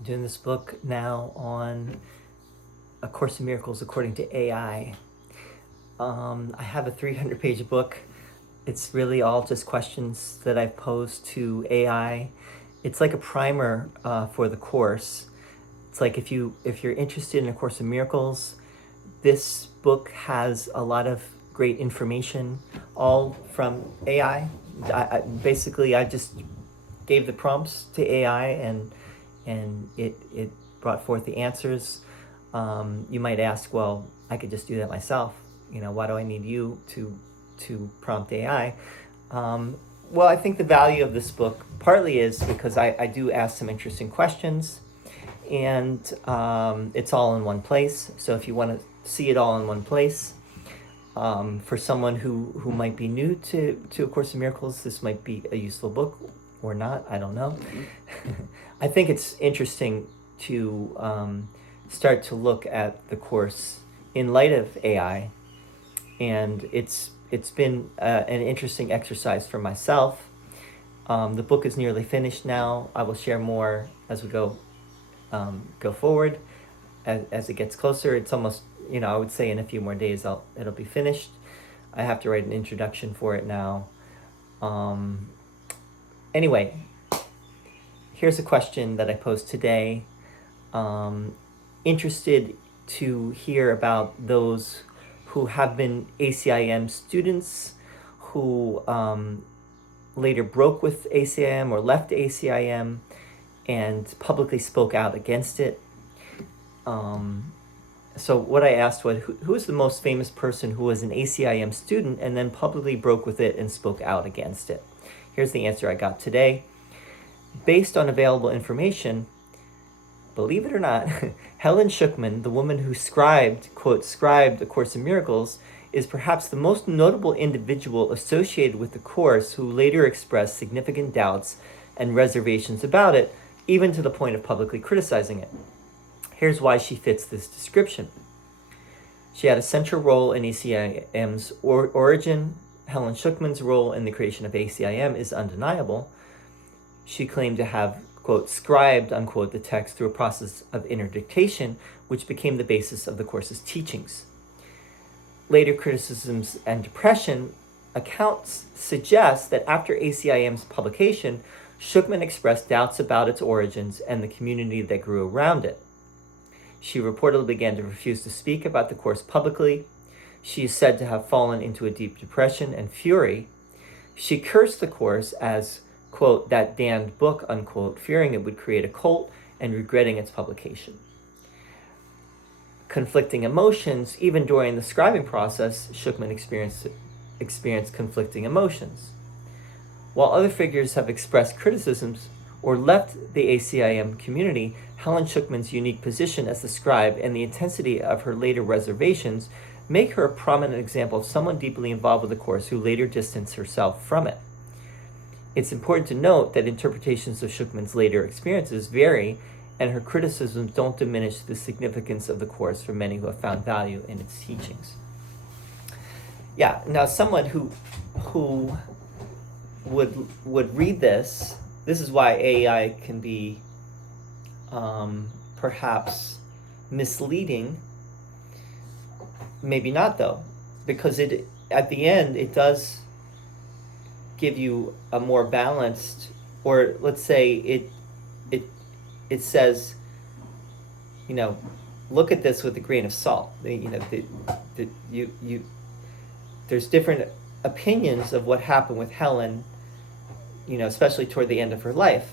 I'm doing this book now on A Course in Miracles according to AI. I have a 300-page book. It's really all just questions that I've posed to AI. It's like a primer for the course. It's like if you're interested in A Course in Miracles, this book has a lot of great information, all from AI. Basically, I just gave the prompts to AI, and it brought forth the answers. You might ask, well, I could just do that myself. Why do I need you to prompt AI? Well, I think the value of this book partly is because I do ask some interesting questions, and it's all in one place. So if you want to see it all in one place, for someone who might be new to A Course in Miracles, this might be a useful book or not. I don't know. I think it's interesting to start to look at the Course in light of AI, and it's been an interesting exercise for myself. The book is nearly finished now. I will share more as we go forward, as it gets closer. It's almost, I would say in a few more days it'll be finished. I have to write an introduction for it now. Anyway, here's a question that I posed today. Interested to hear about those who have been ACIM students who later broke with ACIM or left ACIM and publicly spoke out against it. So what I asked was, who is the most famous person who was an ACIM student and then publicly broke with it and spoke out against it? Here's the answer I got today. Based on available information, believe it or not, Helen Schucman, the woman who scribed A Course in Miracles, is perhaps the most notable individual associated with the Course who later expressed significant doubts and reservations about it, even to the point of publicly criticizing it. Here's why she fits this description. She had a central role in ACIM's origin. Helen Schucman's role in the creation of ACIM is undeniable. She claimed to have, quote, scribed, unquote, the text through a process of inner dictation, which became the basis of the Course's teachings. Later criticisms and depression accounts suggest that after ACIM's publication, Schucman expressed doubts about its origins and the community that grew around it. She reportedly began to refuse to speak about the Course publicly. She is said to have fallen into a deep depression and fury. She cursed the Course as, quote, that damned book, unquote, fearing it would create a cult and regretting its publication. Conflicting emotions. Even during the scribing process, Schucman experienced conflicting emotions. While other figures have expressed criticisms or left the ACIM community, Helen Schucman's unique position as the scribe and the intensity of her later reservations make her a prominent example of someone deeply involved with the Course who later distanced herself from it. It's important to note that interpretations of Schucman's later experiences vary, and her criticisms don't diminish the significance of the Course for many who have found value in its teachings. Yeah, now someone who would read this is why AI can be perhaps misleading. Maybe not, though, because at the end it does give you a more balanced, or let's say it says, look at this with a grain of salt. There's different opinions of what happened with Helen, especially toward the end of her life.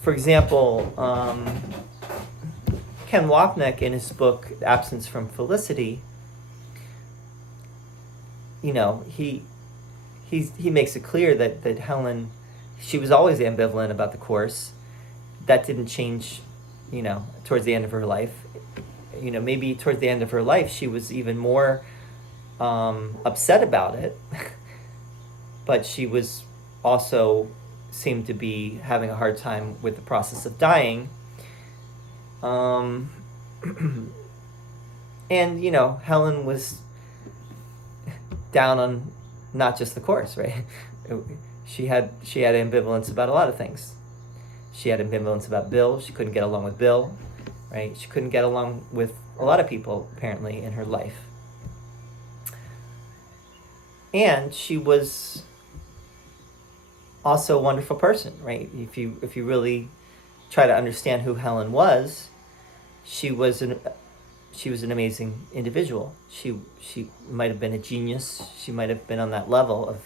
For example, Ken Wapnick, in his book Absence from Felicity, he makes it clear that Helen, she was always ambivalent about the Course. That didn't change, towards the end of her life. Maybe towards the end of her life, she was even more upset about it, but she was also seemed to be having a hard time with the process of dying. And Helen was down on not just the Course, right? She had ambivalence about a lot of things. She had ambivalence about Bill. She couldn't get along with Bill, right? She couldn't get along with a lot of people, apparently, in her life. And she was also a wonderful person, right? If you really try to understand who Helen was, she was an amazing individual. She might have been a genius. She might have been on that level of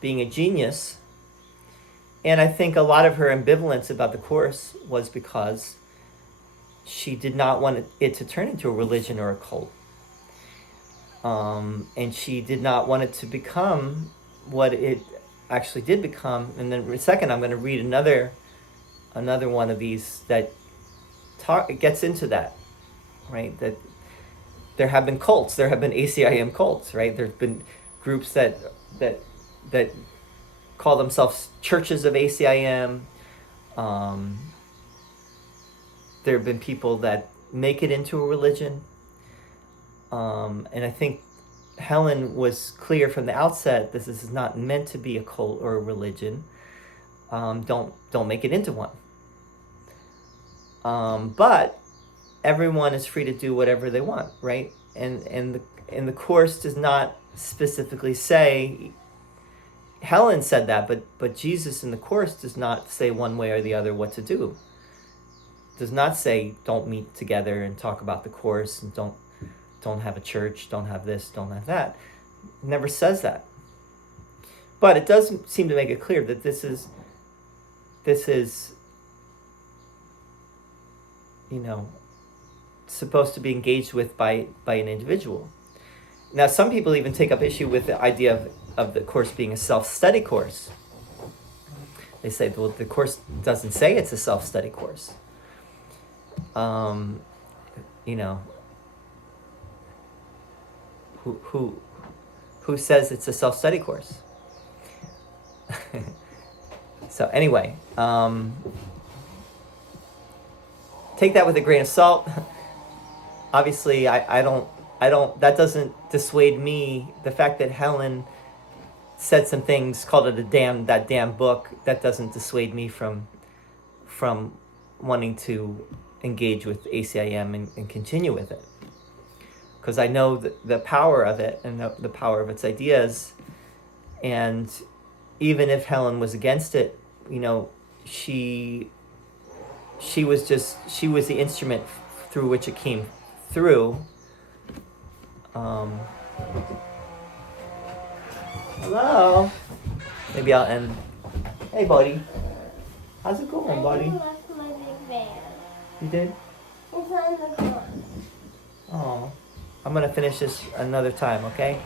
being a genius. And I think a lot of her ambivalence about the Course was because she did not want it to turn into a religion or a cult. And she did not want it to become what it actually did become. And then in a second, I'm going to read another one of these that gets into that, right? That there have been cults. There have been ACIM cults, right? There's been groups that call themselves churches of ACIM. There have been people that make it into a religion. And I think Helen was clear from the outset, this is not meant to be a cult or a religion. Don't make it into one. But everyone is free to do whatever they want, right? And the Course does not specifically say, Helen said that, but Jesus in the Course does not say one way or the other what to do. Does not say don't meet together and talk about the Course, and don't have a church, don't have this, don't have that. It never says that. But it does seem to make it clear that this is supposed to be engaged with by an individual. Now, some people even take up issue with the idea of the Course being a self-study course. They say, well, the Course doesn't say it's a self-study course. Who says it's a self-study course? So anyway, take that with a grain of salt. Obviously, I don't. That doesn't dissuade me. The fact that Helen said some things, called it that damn book, that doesn't dissuade me from wanting to engage with ACIM and continue with it. Because I know the power of it and the power of its ideas. And even if Helen was against it, she was the instrument through which it came through. Hello. Maybe I'll end. Hey, buddy. How's it going, buddy? Left my big bag. You did? It's on the car. Oh. I'm going to finish this another time, okay?